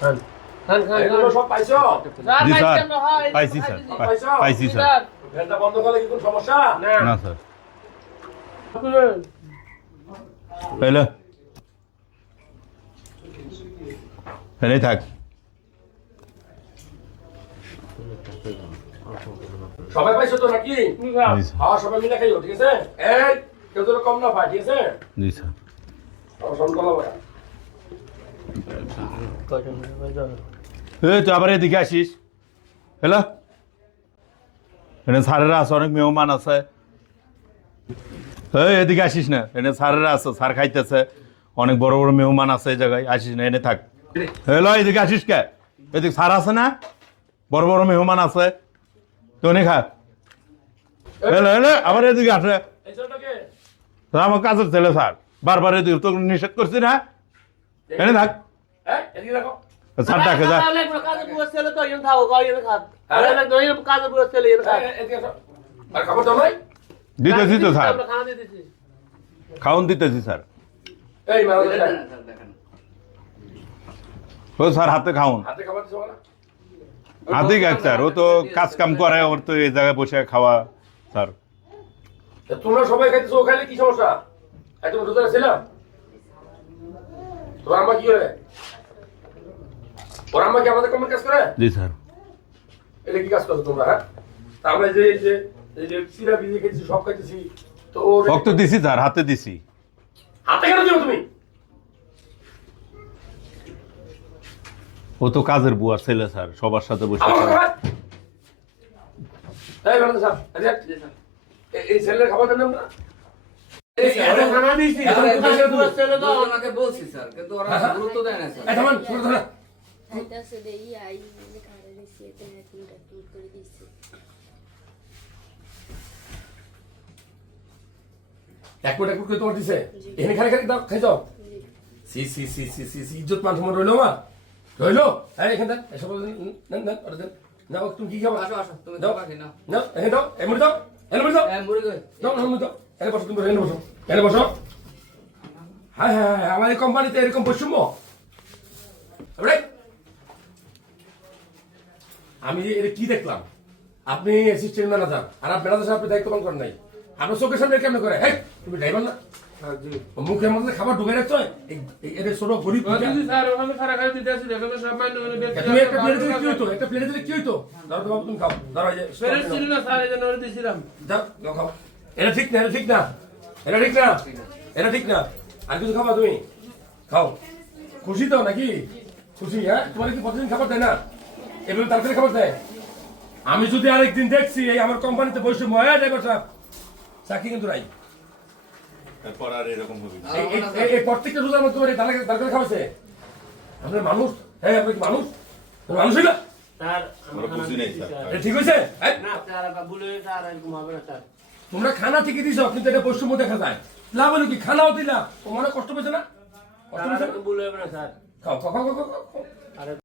খান। খান খান সব পাইছো? জি স্যার। পাইছেন না হয়। পাইছি স্যার। পাইছি স্যার। স্যার। বন্ধ করলে কি কোনো সমস্যা? না। না স্যার। খুলুন। হ্যালো থাক। সবাই পাইছো তো নাকি? খাওয়া সবাই মিলে খাইও ঠিক আছে? এই কেউ কম না পায় ঠিক আছে? জি স্যার। আমার সন্তান হবে কয়টা মিনিট হয়ে যাবে? এই তুই আবার এদিকে আসিস। হ্যালো? এনে স্যারেরা আছে অনেক মেহমান আছে। এই এদিকে আসিস না। এনে স্যারেরা আছে স্যার খাইতেছে। অনেক বড় বড় মেহমান আছে এই জায়গায়। আসিস না এনে থাক। হ্যালো এদিকে আসিস কে? এদিকে স্যার আছে না? বড় বড় মেহমান আছে। তুই অনেক খা। হ্যালো হ্যালো আবার এদিকে আসে। আমার কাজের ছেলে স্যার। বারবার এদিকে তো নিষেধ করছি না। এনে থাক। দিতেছি তো স্যার। খাওন দিতেছি স্যার। ও স্যার হাতে খাওন। হাতে খাবার দিছো না হাতে গাছ স্যার। ও তো কাজ কাম করে ওর তো এই জায়গায় বসে খাওয়া স্যার। তোমরা সবাই খাইতেছো ও খাইলে কি সমস্যা? একদম রোজা ছিলাম? তোর আম্মা কি ওর আম্মা কি আমাদের কাজ করে? জি স্যার। এটা কি কাজ করছ তোমরা হ্যাঁ? আমরা যে যে এই যে সিরা ভিজে খেয়েছি সব খাইতেছি। তো ওর ভক্ত দিছি স্যার হাতে দিছি। হাতে কেন দিও তুমি? ও তো কাজের বুয়ার ছেলে স্যার সবার সাথে বসে আমার খাবার এই ম্যাডাম স্যার এই- এই ছেলের খাবার দেন না বলছি স্যার কিন্তু ওরা গুরুত্ব দেয় না স্যার। এই থামান শুরু ধরে খাইতেছে দেই আই দিছি এটা তিনটা টুট করে দিছি। এক মিনিট এক তোমার দিছে। এখানে খালি খালি দাও খাই যাও সি সি সি সি সি সি ইজ্জত মান সম্মান রইল আমার? রইল? এই এখানে এসব দেন তুমি কি খাব? আসো আসো তুমি দাও নাও। এখানে দাও এমনি দাও এমনি দাও। হ্যাঁ মুড়ি দাও এমনি দাও। এখানে বসো তুমি এখানে বসো এখানে বসো। হ্যাঁ হ্যাঁ হ্যাঁ আমার এই কোম্পানিতে এরকম বৈষম্য। আমি এটা কি দেখলাম? আপনি অ্যাসিস্ট্যান্ট ম্যানেজার আর আপনি ম্যানেজার সাহেব আপনি দায়িত্ব পালন করেন নাই। আপনার চোখের সামনে কেমন করে? হ্যাঁ তুমি ড্রাইভার না? মুখের মধ্যে খাবার ঢুকে রাখছো এটা ছোট গরিব করে তুমি একটা প্লেটে দিলে কি হইতো? একটা প্লেটে দিলে কি হইতো? ধরো তো তুমি খাও ধরো খাও। এটা ঠিক না এটা ঠিক না। এটা ঠিক না এটা ঠিক না। আর কিছু খাবা তুমি? খাও। খুশি তো নাকি? খুশি হ্যাঁ? তোমার কি প্রতিদিন খাবার দেয় না? এভাবে তাড়াতাড়ি খাবার দেয়? আমি যদি আরেকদিন দেখছি এই আমার কোম্পানিতে বৈষম্য হ্যাঁ ড্রাইভার সাহেব? চাকরি কিন্তু নাই। তারপর আর এরকম হবে এই- এই- এই- এই প্রত্যেকটা রোজার মধ্যে তোমার তার তার খাওয়াছে আপনার মানুষ? হ্যাঁ আপনার মানুষ? তুমি মানুষ হইলা স্যার আমরা বুঝি নাই, স্যার। এটা ঠিক হয়েছে? হ্যাঁ না স্যার আবার ভুলে স্যার এরকম হবে না স্যার। তোমরা খানা ঠিকই দিছো কিন্তু এটা বৈষম্য দেখা যায়। লাভ হলো কি? খানাও দিলা তোমার কষ্ট পেয়েছে না? কষ্ট পেয়েছে না? বলবে না স্যার। খাও খাও খাও খাও খাও, খাও। আরে